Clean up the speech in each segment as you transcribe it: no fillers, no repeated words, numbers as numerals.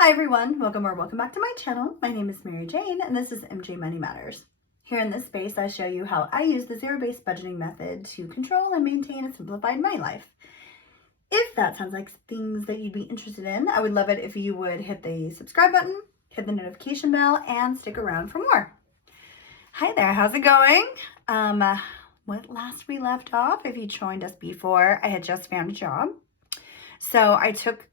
Hi everyone, welcome back to my channel. My name is Mary Jane and this is MJ Money Matters. Here in this space, I show you how I use the zero-based budgeting method to control and maintain a simplified money life. If that sounds like things that you'd be interested in, I would love it if you would hit the subscribe button, hit the notification bell, and stick around for more. Hi there, how's it going? Last we left off, if you joined us before, I had just found a job. So I took,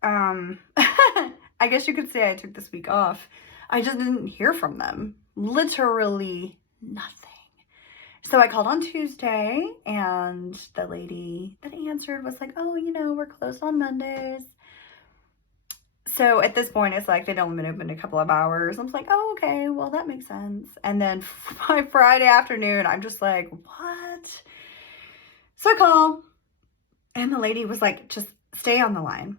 I guess you could say I took this week off. I just didn't hear from them. Literally nothing. So I called on Tuesday and the lady that answered was like, oh, we're closed on Mondays. So at this point, it's like they'd only been open a couple of hours. I was like, oh, okay, well, that makes sense. And then by Friday afternoon, I'm just like, what? So I call and the lady was like, just stay on the line.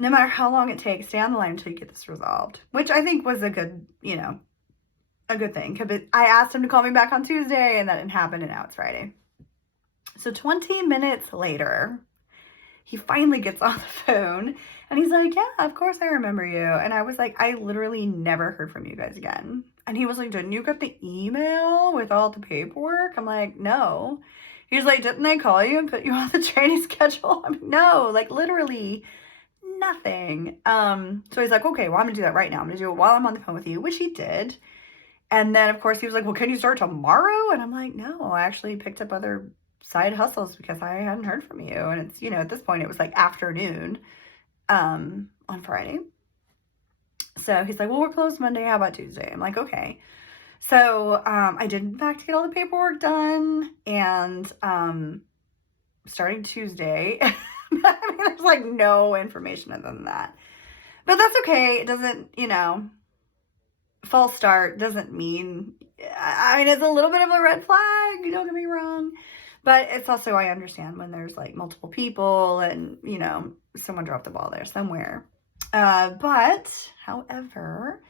No matter how long it takes, stay on the line until you get this resolved, which I think was a good, a good thing. Because I asked him to call me back on Tuesday and that didn't happen, and now it's Friday. So 20 minutes later, he finally gets on the phone and he's like, yeah, of course I remember you. And I was like, I literally never heard from you guys again. And he was like, didn't you get the email with all the paperwork? I'm like, no. He's like, didn't I call you and put you on the training schedule? I'm like, no, like literally nothing. So he's like, okay, well, I'm gonna do that right now. I'm gonna do it while I'm on the phone with you, which he did. And then of course he was like, well, can you start tomorrow? And I'm like, no, I actually picked up other side hustles because I hadn't heard from you. And it's, at this point it was like afternoon, on Friday. So he's like, well, we're closed Monday. How about Tuesday? I'm like, okay. So, I did in fact get all the paperwork done, and, starting Tuesday, I mean, there's like no information other than that, but that's okay. It doesn't, false start doesn't mean, I mean, it's a little bit of a red flag, don't get me wrong, but it's also, I understand when there's like multiple people and, someone dropped the ball there somewhere. But however,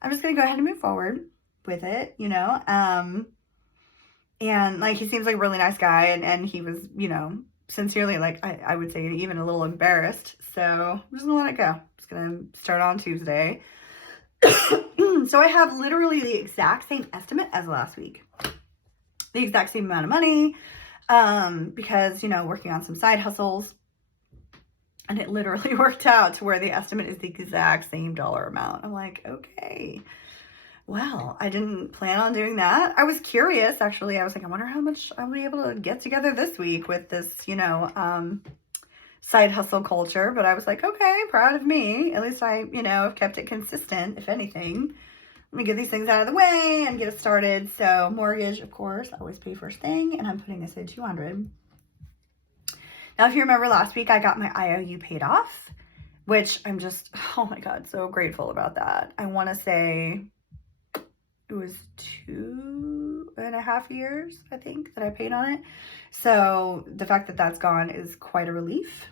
I'm just going to go ahead and move forward with it, and like, he seems like a really nice guy, and he was, sincerely, like, I would say even a little embarrassed. So I'm just gonna let it go. I'm just gonna start on Tuesday. So I have literally the exact same estimate as last week, the exact same amount of money, because, working on some side hustles, and it literally worked out to where the estimate is the exact same dollar amount. I'm like, okay. Well, I didn't plan on doing that. I was curious, actually. I was like, I wonder how much I'll be able to get together this week with this, side hustle culture. But I was like, okay, proud of me. At least I, have kept it consistent, if anything. Let me get these things out of the way and get it started. So mortgage, of course, I always pay first thing. And I'm putting this at $200. Now, if you remember last week, I got my IOU paid off, which I'm just, oh my God, so grateful about that. I want to say it was 2.5 years, I think, that I paid on it. So the fact that that's gone is quite a relief.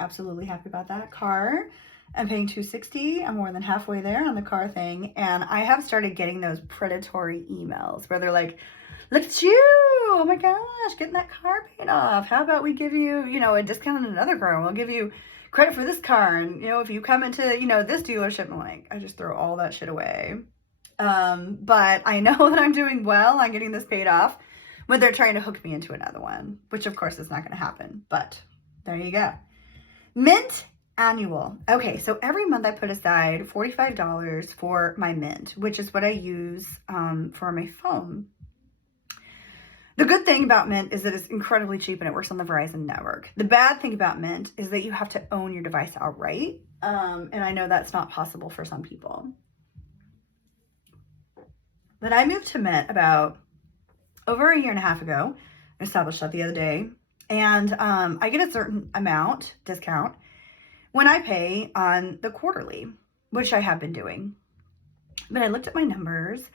Absolutely happy about that. Car, I'm paying $260. I'm more than halfway there on the car thing. And I have started getting those predatory emails where they're like, look at you. Oh my gosh, getting that car paid off. How about we give you, a discount on another car? We'll give you credit for this car. And, if you come into, this dealership, I'm like, I just throw all that shit away. But I know that I'm doing well on getting this paid off when they're trying to hook me into another one, which of course is not going to happen, but there you go. Mint annual. Okay. So every month I put aside $45 for my Mint, which is what I use, for my phone. The good thing about Mint is that it's incredibly cheap and it works on the Verizon network. The bad thing about Mint is that you have to own your device outright. And I know that's not possible for some people. But I moved to Mint about over 1.5 years ago. I established that the other day. And I get a certain amount discount when I pay on the quarterly, which I have been doing. But I looked at my numbers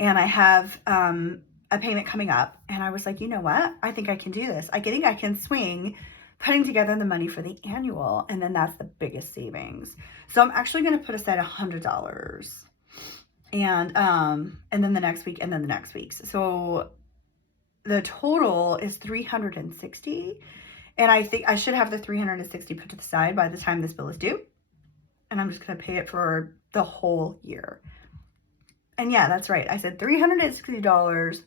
and I have a payment coming up. And I was like, you know what? I think I can do this. I think I can swing putting together the money for the annual. And then that's the biggest savings. So I'm actually going to put aside $100. And then the next week, and then the next week. So the total is $360. And I think I should have the $360 put to the side by the time this bill is due. and I'm just going to pay it for the whole year. And yeah, that's right. I said $360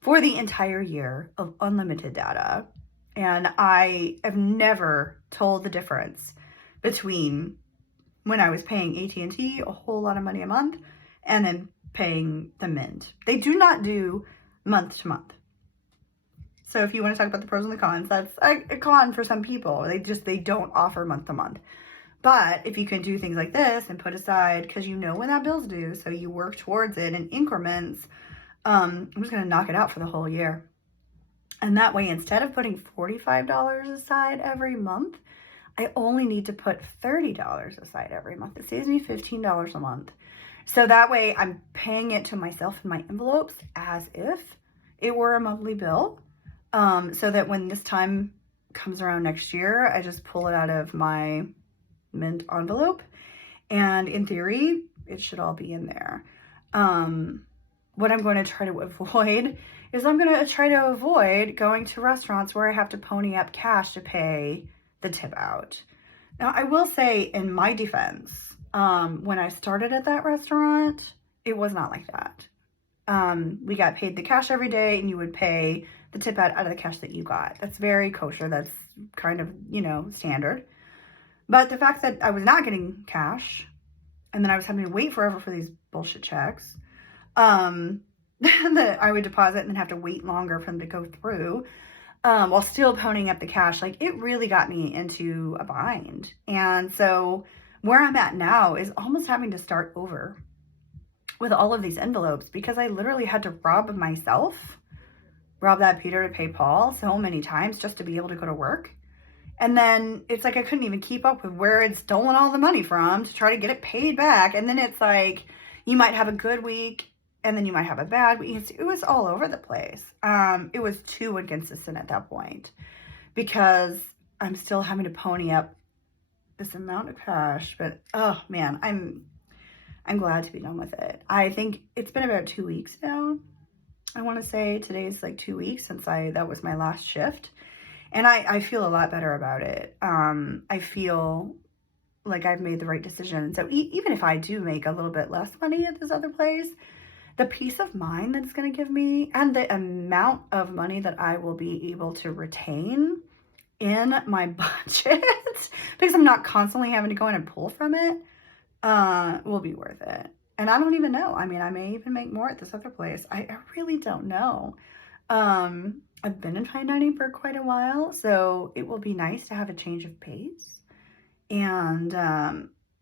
for the entire year of unlimited data. And I have never told the difference between when I was paying AT&T a whole lot of money a month and then paying the Mint. They do not do month to month. So if you want to talk about the pros and the cons, that's a con for some people. They don't offer month to month. But if you can do things like this and put aside, because you know when that bill's due, so you work towards it in increments, I'm just going to knock it out for the whole year. And that way, instead of putting $45 aside every month, I only need to put $30 aside every month. It saves me $15 a month. So that way I'm paying it to myself in my envelopes as if it were a monthly bill. So that when this time comes around next year, I just pull it out of my Mint envelope. And in theory, it should all be in there. What I'm going to try to avoid is I'm going to try to avoid going to restaurants where I have to pony up cash to pay the tip out. Now, I will say in my defense, when I started at that restaurant, it was not like that. We got paid the cash every day and you would pay the tip out of the cash that you got. That's very kosher. That's kind of, standard. But the fact that I was not getting cash and then I was having to wait forever for these bullshit checks, that I would deposit and then have to wait longer for them to go through, while still ponying up the cash, it really got me into a bind. And so where I'm at now is almost having to start over with all of these envelopes because I literally had to rob that Peter to pay Paul so many times just to be able to go to work. And then it's like I couldn't even keep up with where I'd stolen all the money from to try to get it paid back. And then it's like you might have a good week and then you might have a bad week. It was all over the place. It was too inconsistent at that point because I'm still having to pony up this amount of cash. But oh man, I'm glad to be done with it. I think it's been about 2 weeks now. I want to say today's 2 weeks since that was my last shift. And I feel a lot better about it. I feel like I've made the right decision. So even if I do make a little bit less money at this other place, the peace of mind that it's going to give me and the amount of money that I will be able to retain in my budget because I'm not constantly having to go in and pull from it, will be worth it. And I don't even know. I mean, I may even make more at this other place. I really don't know. I've been in fine dining for quite a while, so it will be nice to have a change of pace. And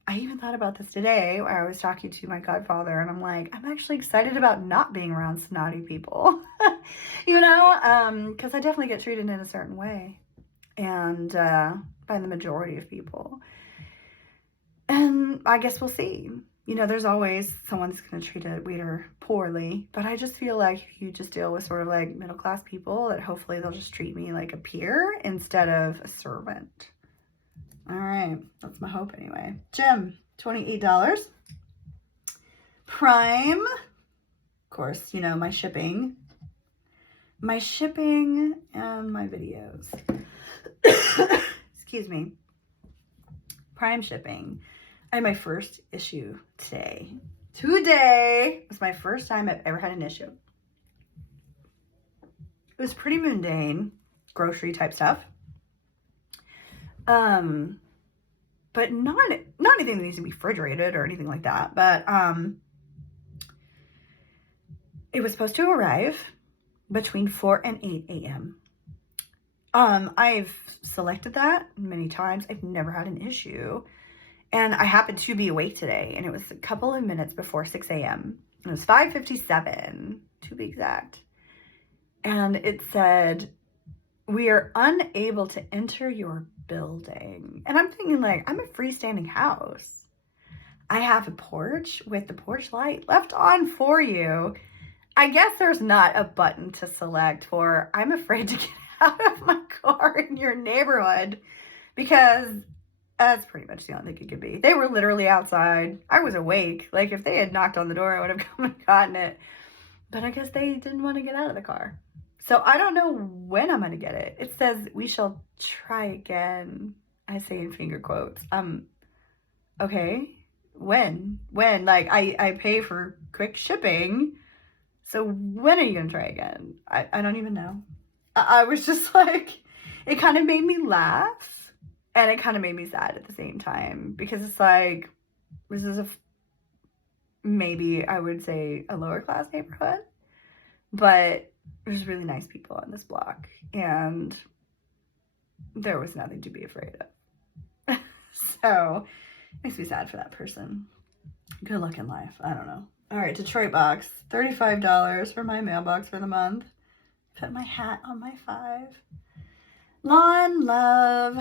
I even thought about this today where I was talking to my godfather, and I'm like, I'm actually excited about not being around snotty people, because I definitely get treated in a certain way, and by the majority of people. And I guess we'll see. There's always someone that's going to treat a waiter poorly, but I just feel like if you just deal with sort of middle-class people, that hopefully they'll just treat me like a peer instead of a servant. All right, that's my hope anyway. Gym, $28. Prime, of course, my shipping and my videos. Excuse me. Prime shipping. I had my first issue today. Today was my first time I've ever had an issue. It was pretty mundane, grocery type stuff. But not anything that needs to be refrigerated or anything like that. But it was supposed to arrive between 4 and 8 a.m. I've selected that many times. I've never had an issue. And I happened to be awake today, and it was a couple of minutes before 6 a.m. It was 5:57, to be exact. And it said, "We are unable to enter your building." And I'm thinking, I'm a freestanding house. I have a porch with the porch light left on for you. I guess there's not a button to select for, I'm afraid to get out of my car in your neighborhood, because that's pretty much the only thing it could be. They were literally outside. I was awake. If they had knocked on the door, I would have come and gotten it. But I guess they didn't want to get out of the car. So I don't know when I'm going to get it. It says, "We shall try again." I say in finger quotes. okay, when? Like, I pay for quick shipping, so when are you gonna try again? I don't even know. I was just like, it kind of made me laugh, and it kind of made me sad at the same time, because it's like, this is maybe I would say a lower class neighborhood, but there's really nice people on this block, and there was nothing to be afraid of. So, makes me sad for that person. Good luck in life. I don't know. All right, Detroit box. $35 for my mailbox for the month. Put my hat on my 5. Lawn Love.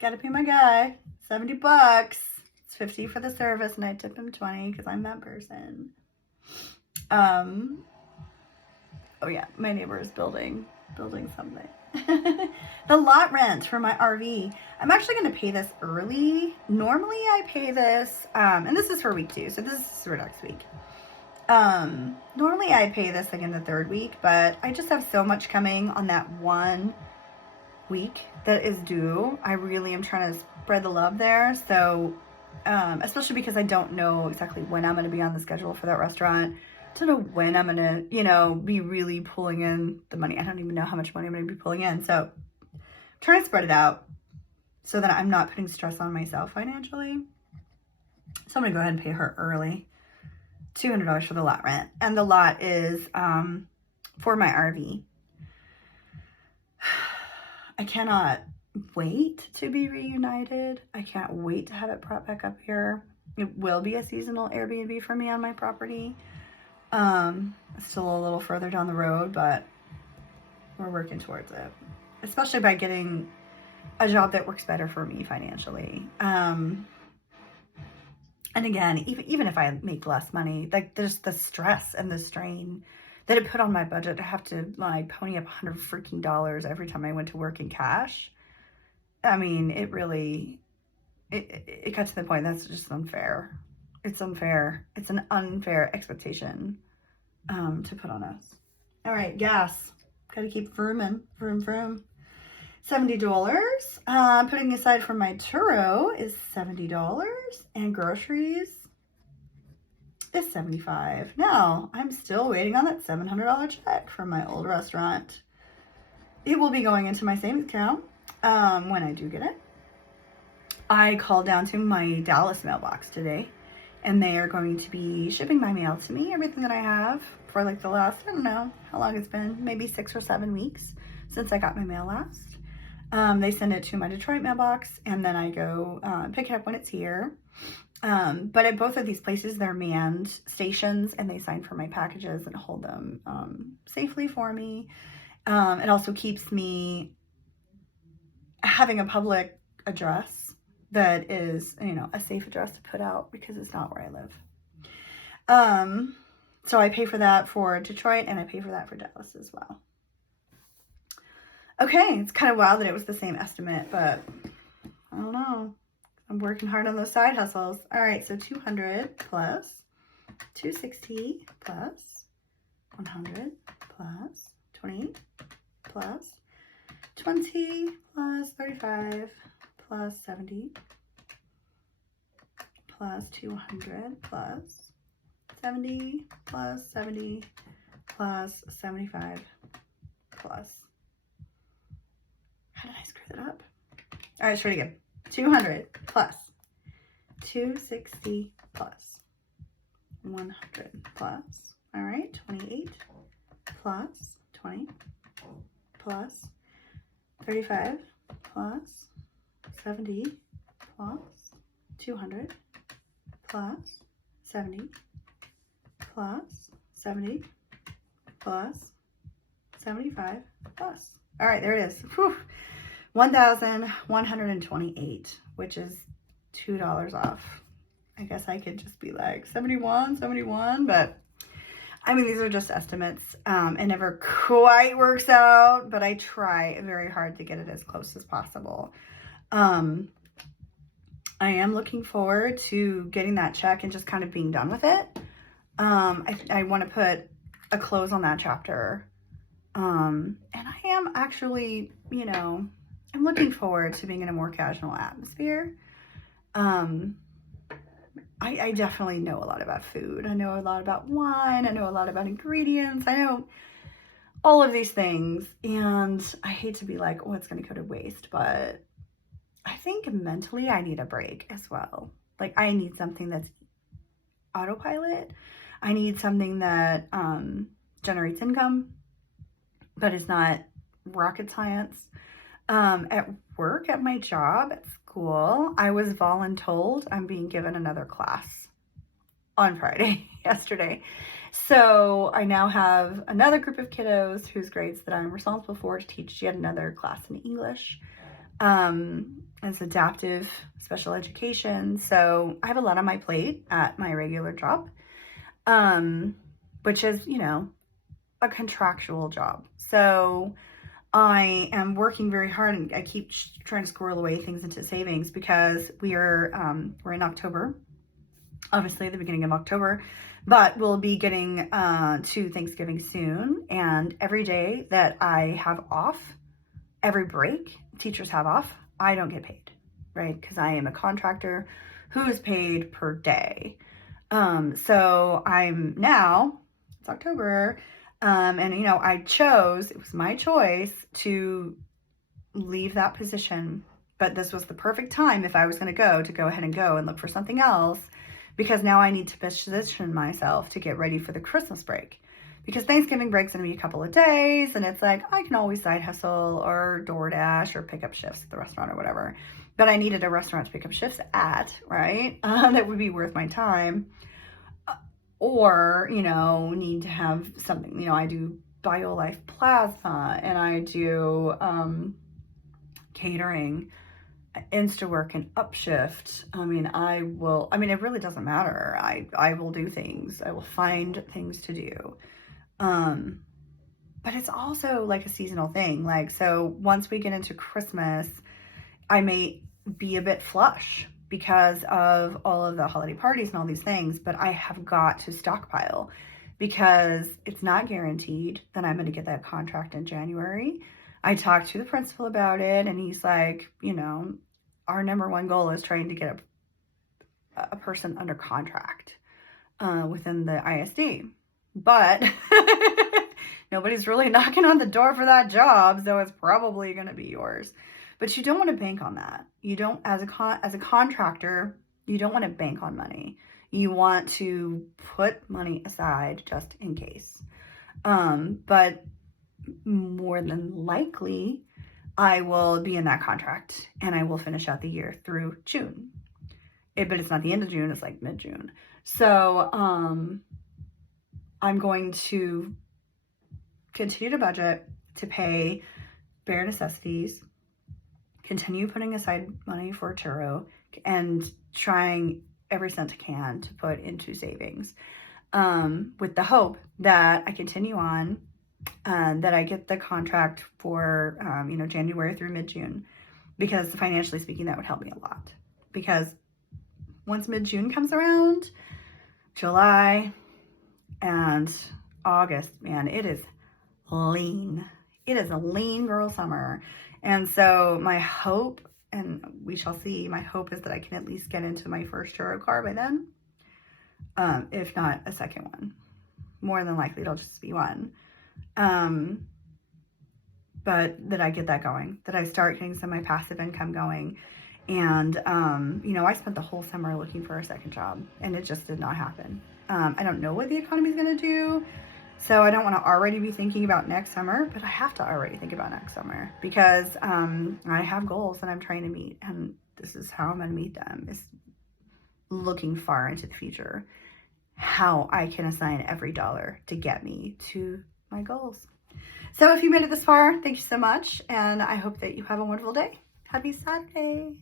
Gotta pay my guy. $70. It's $50 for the service, and I tip him $20 because I'm that person. Oh yeah, my neighbor is building something. The lot rent for my RV. I'm actually going to pay this early. Normally I pay this, and this is for week 2, so this is for next week. Normally I pay this like in the 3rd week, but I just have so much coming on that 1 week that is due. I really am trying to spread the love there. So, especially because I don't know exactly when I'm going to be on the schedule for that restaurant. I don't know when I'm going to, be really pulling in the money. I don't even know how much money I'm going to be pulling in. So I'm trying to spread it out so that I'm not putting stress on myself financially. So I'm going to go ahead and pay her early. $200 for the lot rent. And the lot is for my RV. I cannot wait to be reunited. I can't wait to have it brought back up here. It will be a seasonal Airbnb for me on my property. Still a little further down the road, but we're working towards it. Especially by getting a job that works better for me financially. And again, even if I make less money, like there's the stress and the strain that it put on my budget to have to like pony up $100 freaking every time I went to work in cash. I mean, it really, it got to the point that's just unfair. It's unfair. It's an unfair expectation to put on us. All right, gas. Got to keep vrooming. Vroom. $70. Putting aside for my Turo is $70. And groceries is $75. Now, I'm still waiting on that $700 check from my old restaurant. It will be going into my savings account when I do get it. I called down to my Dallas mailbox today, and they are going to be shipping my mail to me, everything that I have, for like the last, I don't know how long it's been, maybe 6 or 7 weeks since I got my mail last. They send it to my Detroit mailbox, and then I go pick it up when it's here. But at both of these places, they're manned stations, and they sign for my packages and hold them safely for me. It also keeps me having a public address that is, a safe address to put out, because it's not where I live. So I pay for that for Detroit, and I pay for that for Dallas as well. Okay, it's kind of wild that it was the same estimate, but I don't know. I'm working hard on those side hustles. All right, so 200 plus 260 plus 100 plus 20 plus 20 plus 35 plus 70 plus 200 plus 70 plus 70 plus 75 plus. How did I screw that up? All right, let's try it again. 200 plus 260 plus 100 plus, all right, 28 plus 20 plus 35 plus 70 plus 200 plus 70 plus 70 plus 75 plus. All right, there it is. Whew. 1,128, which is $2 off. I guess I could just be like 71, but I mean, these are just estimates. It never quite works out, but I try very hard to get it as close as possible. I am looking forward to getting that check and just kind of being done with it. I want to put a close on that chapter. And I am actually, I'm looking forward to being in a more casual atmosphere. I definitely know a lot about food. I know a lot about wine. I know a lot about ingredients. I know all of these things. And I hate to be like, oh, it's going to go to waste. But I think mentally I need a break as well. Like I need something that's autopilot. I need something that generates income, but it's not rocket science. At work, at my job, at school, I was voluntold I'm being given another class on Friday, yesterday. So I now have another group of kiddos whose grades that I'm responsible for to teach yet another class in English. It's adaptive special education. So I have a lot on my plate at my regular job, which is, you know, a contractual job. So I am working very hard, and I keep trying to squirrel away things into savings because we're in October, obviously the beginning of October, but we'll be getting to Thanksgiving soon. And every day that I have off, every break teachers have off, I don't get paid, right? Because I am a contractor who is paid per day. So I'm now, it's October, and you know, it was my choice to leave that position, but this was the perfect time if I was going to go ahead and go and look for something else, because now I need to position myself to get ready for the Christmas break, because Thanksgiving break's going to be a couple of days, and it's like, I can always side hustle or DoorDash or pick up shifts at the restaurant or whatever, but I needed a restaurant to pick up shifts at, right? That would be worth my time. Or, you know, need to have something, you know, I do BioLife Plasma, and I do catering, Instawork, and Upshift. It really doesn't matter. I will do things. I will find things to do. But it's also like a seasonal thing. Like, so once we get into Christmas, I may be a bit flush because of all of the holiday parties and all these things, but I have got to stockpile because it's not guaranteed that I'm going to get that contract in January. I talked to the principal about it, and he's like, you know, our number one goal is trying to get a person under contract within the ISD, but nobody's really knocking on the door for that job, so it's probably going to be yours. But you don't want to bank on that. You don't, as a contractor, you don't want to bank on money. You want to put money aside just in case. But more than likely, I will be in that contract, and I will finish out the year through June. But it's not the end of June, it's like mid-June. So I'm going to continue to budget to pay bare necessities, continue putting aside money for Turo, and trying every cent I can to put into savings, with the hope that I continue on, that I get the contract for, January through mid-June, because financially speaking, that would help me a lot. Because once mid-June comes around, July and August, man, it is lean. It is a lean girl summer. And so my hope, and we shall see, my hope is that I can at least get into my first Turo car by then, if not a second one. More than likely, it'll just be one. But that I get that going, that I start getting some of my passive income going. And, I spent the whole summer looking for a second job, and it just did not happen. I don't know what the economy is going to do. So I don't want to already be thinking about next summer, but I have to already think about next summer, because I have goals that I'm trying to meet, and this is how I'm going to meet them, is looking far into the future, how I can assign every dollar to get me to my goals. So if you made it this far, thank you so much, and I hope that you have a wonderful day. Happy Saturday.